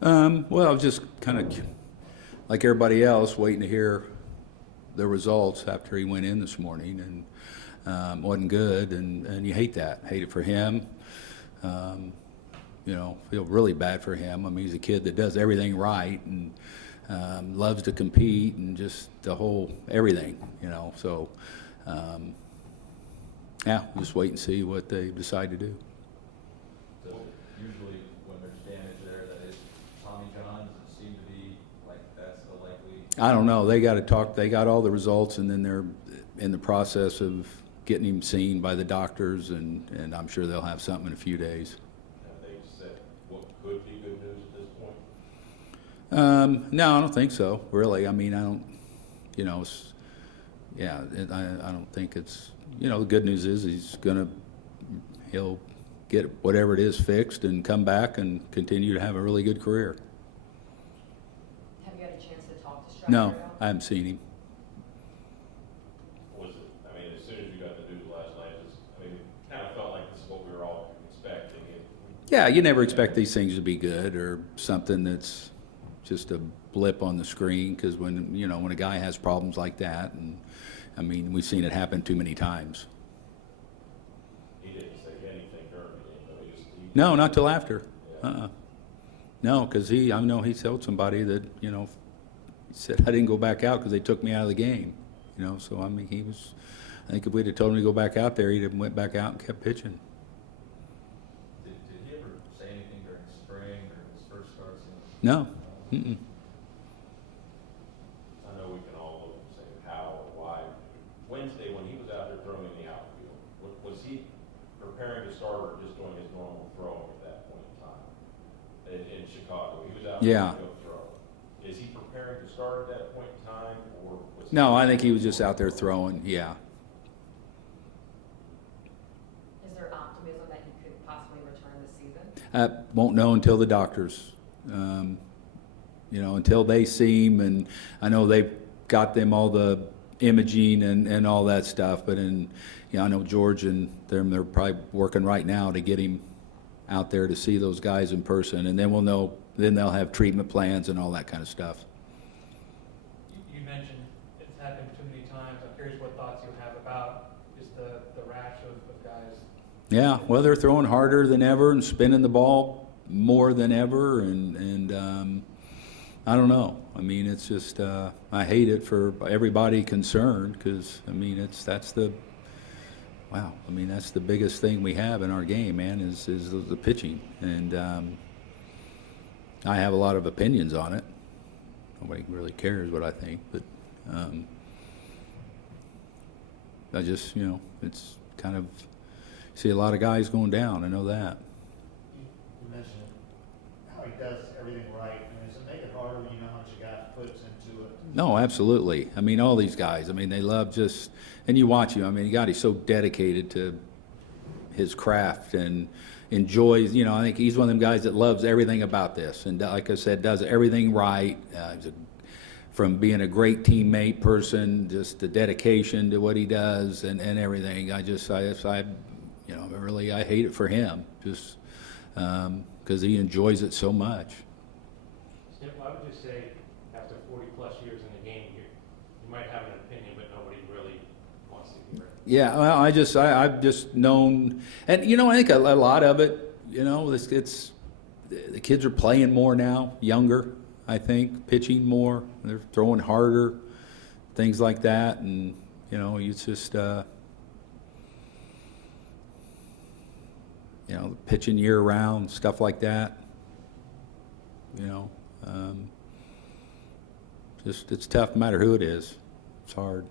Well, just kind of like everybody else, waiting to hear the results after he went in this morning, and wasn't good, and you hate that. Hate it for him. Feel really bad for him. I mean, he's a kid that does everything right and loves to compete and just the whole everything, So, yeah, just wait and see what they decide to do. So usually when there's damage there, that is Tommy John, does it seem to be like that's the likely? I don't know. They got to talk. They got all the results, and then they're in the process of getting him seen by the doctors, and I'm sure they'll have something in a few days. Have they said what could be good news at this point? No, I don't think so. Really, I mean, I don't. I don't think it's. The good news is he'll get whatever it is fixed and come back and continue to have a really good career. Have you had a chance to talk to Striker? No, I haven't seen him. Was it, I mean, as soon as you got the news last night, it kind of felt like this is what we were all expecting. Yeah, you never expect these things to be good or something that's just a blip on the screen, because when a guy has problems like that, and I mean, we've seen it happen too many times. He didn't say anything during the game, though. No, not till after. Yeah. No, because I know he told somebody that, he said, I didn't go back out because they took me out of the game. So I mean, I think if we'd have told him to go back out there, he'd have went back out and kept pitching. Did he ever say anything during spring or his first starts? No. Mm-mm. I know we can all look and say how or why. Wednesday, when he was out there throwing in the outfield, was he preparing to start or just doing his normal throwing at that point in time? In Chicago, he was out there Yeah. to go throw. Is he preparing to start at that point in time, or was he? No, I think he was just out there throwing, yeah. Is there optimism that he could possibly return this season? Won't know until the doctors, until they see him, and I know they've got them all the imaging and all that stuff, but I know George and them, they're probably working right now to get him out there to see those guys in person, and then we'll know, then they'll have treatment plans and all that kind of stuff. You mentioned it's happened too many times. I'm curious what thoughts you have about just the rash of guys. Yeah, well, they're throwing harder than ever and spinning the ball more than ever, and I don't know. I mean, it's just I hate it for everybody concerned, because I mean that's the biggest thing we have in our game, man, is the pitching, and I have a lot of opinions on it. Nobody really cares what I think, but I just it's kind of see a lot of guys going down. I know that. You mentioned how he does everything right. I mean, does it make it harder when you know how much a guy puts into it? No, absolutely. I mean, all these guys, I mean, they love just, and you watch him, I mean, he's so dedicated to his craft and enjoys, I think he's one of them guys that loves everything about this. And like I said, does everything right. From being a great teammate person, just the dedication to what he does and everything. I hate it for him, just because he enjoys it so much. Snip, I would just say, after 40-plus years in the game, you might have an opinion, but nobody really wants to hear it. Yeah, well, I've just known, and I think a lot of it, it's the kids are playing more now, younger, I think, pitching more, they're throwing harder, things like that, and it's just pitching year round, stuff like that. Just it's tough no matter who it is. It's hard.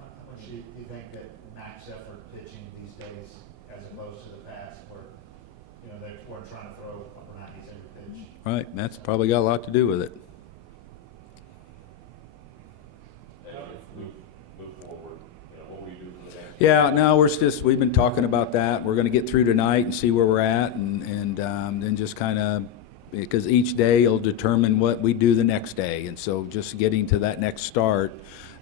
How much do you think that max effort pitching these days, as opposed to the past, where they weren't trying to throw upper 90s every pitch? Right, that's probably got a lot to do with it. And if we move forward, what will you do for the next? Yeah, no, we've been talking about that. We're going to get through tonight and see where we're at, and then just kind of, because each day will determine what we do the next day, and so just getting to that next start,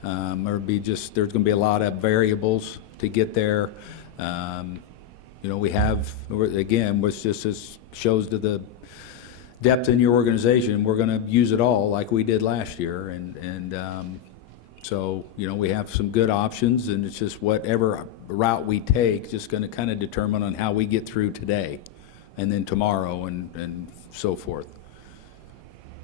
there's going to be a lot of variables to get there. We have, again, which just shows to the depth in your organization, we're going to use it all like we did last year. And so, you know, we have some good options, and it's just whatever route we take, just going to kind of determine on how we get through today and then tomorrow and so forth.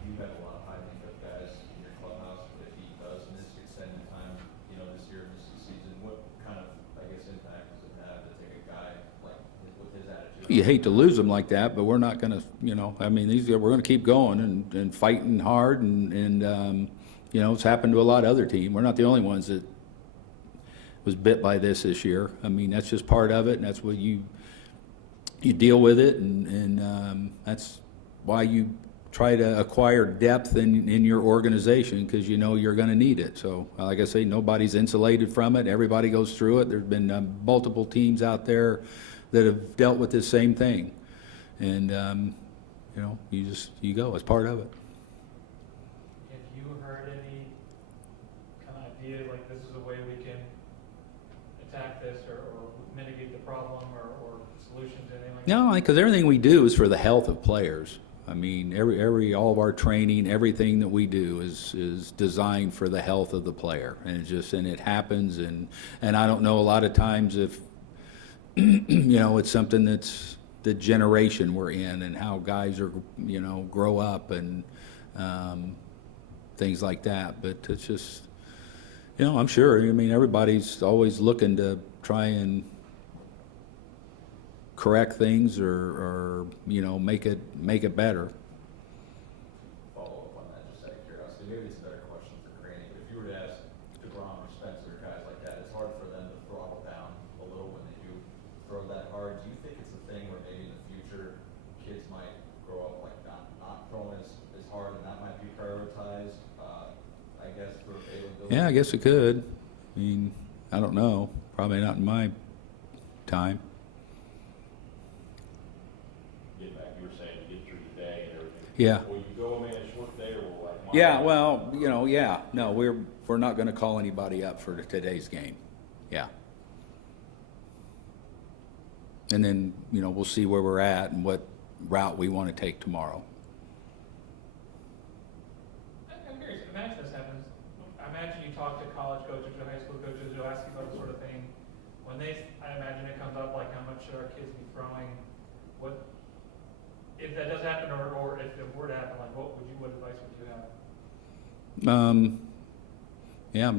You have a lot of high makeup guys in your clubhouse, but if he does miss extended time, you know, this year, this season, what kind of, I guess, impact does it have to take a guy like with his attitude? You hate to lose them like that, but we're not going to, you know, I mean, we're going to keep going and fighting hard, and you know, it's happened to a lot of other teams. We're not the only ones that was bit by this year. I mean, that's just part of it, and that's what you deal with it, and that's why you try to acquire depth in your organization, because you know you're going to need it. So, like I say, nobody's insulated from it. Everybody goes through it. There's been multiple teams out there that have dealt with this same thing, and you know, you go. It's part of it. Have you heard any kind of idea, like this is a way we can attack this or mitigate the problem or solutions, anything like that? No, because everything we do is for the health of players. I mean, all of our training, everything that we do is designed for the health of the player, and it happens. And I don't know, a lot of times if you know, it's something that's the generation we're in and how guys are, you know, grow up and things like that. But it's just, you know, I'm sure. I mean, everybody's always looking to try and correct things or you know, make it better. Follow up on that, just out of curiosity, maybe it's a better question for Craney, but if you were to ask DeGrom or Spencer, guys like that, it's hard for them to throttle down a little when they do throw that hard. Do you think it's a thing where maybe in the future, kids might grow up like not throwing as hard, and that might be prioritized, I guess, for availability? Yeah, I guess it could. I mean, I don't know. Probably not in my time. Get back, you were saying, to get through the day and everything. Yeah. Will you go, I mean, a short day, or will like? Yeah, well, you know, yeah. No, we're not going to call anybody up for today's game. Yeah. And then, you know, we'll see where we're at and what route we want to take tomorrow. I'm curious, imagine this happens. I imagine you talk to college coaches or high school coaches who ask you about this sort of thing. When I imagine it comes up like how much should our kids be throwing? What, if that does happen, or if it were to happen, like what advice would you have? Yeah,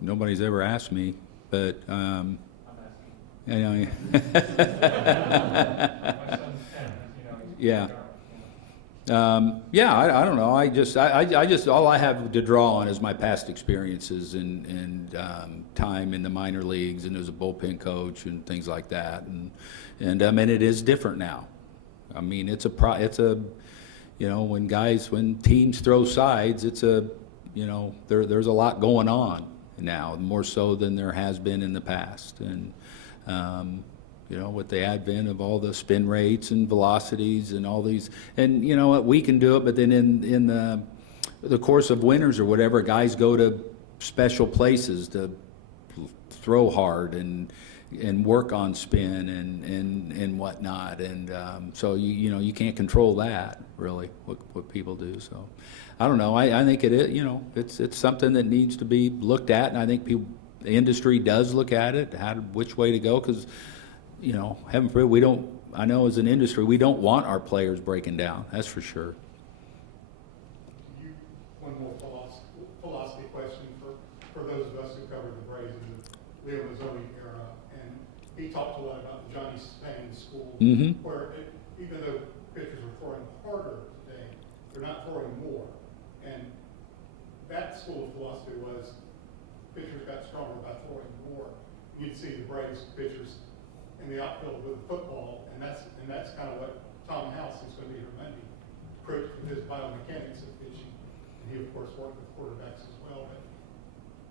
nobody's ever asked me, but I'm asking. you know, My son's 10, you know, he's Yeah. dark, yeah, I don't know. I just all I have to draw on is my past experiences and time in the minor leagues, and as a bullpen coach and things like that. And it is different now. I mean, it's a you know, when teams throw sides, you know, there's a lot going on now, more so than there has been in the past. And you know, with the advent of all the spin rates and velocities and all these, and you know what, we can do it, but then in the course of winters or whatever, guys go to special places to throw hard and work on spin and whatnot, and so you know, you can't control that really, what people do. So I don't know. I think it is, you know, it's something that needs to be looked at, and I think the industry does look at it, which way to go, because you know, heaven forbid, I know as an industry, we don't want our players breaking down, that's for sure. One more philosophy question for those of us who covered the Braves in the Leo Mazzoni era, and he talked a lot about the Johnny Spain school, Mm-hmm. where even though pitchers are throwing harder today, they're not throwing more. And that school of philosophy was pitchers got stronger by throwing more. You'd see the Braves pitchers in the outfield with the football, and that's kind of what Tom House, who's going to be here Monday, approached with his biomechanics of pitching. And he, of course, worked with quarterbacks as well.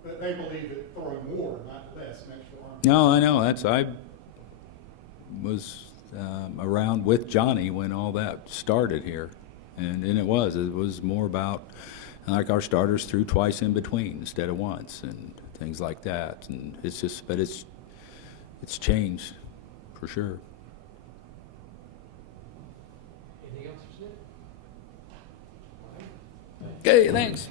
But they believe that throwing more, not less, makes your arm. No, I know. I was around with Johnny when all that started here, and it was more about, like, our starters threw twice in between instead of once and things like that. And it's just, but it's changed for sure. Anything else for Snit? Okay, thanks.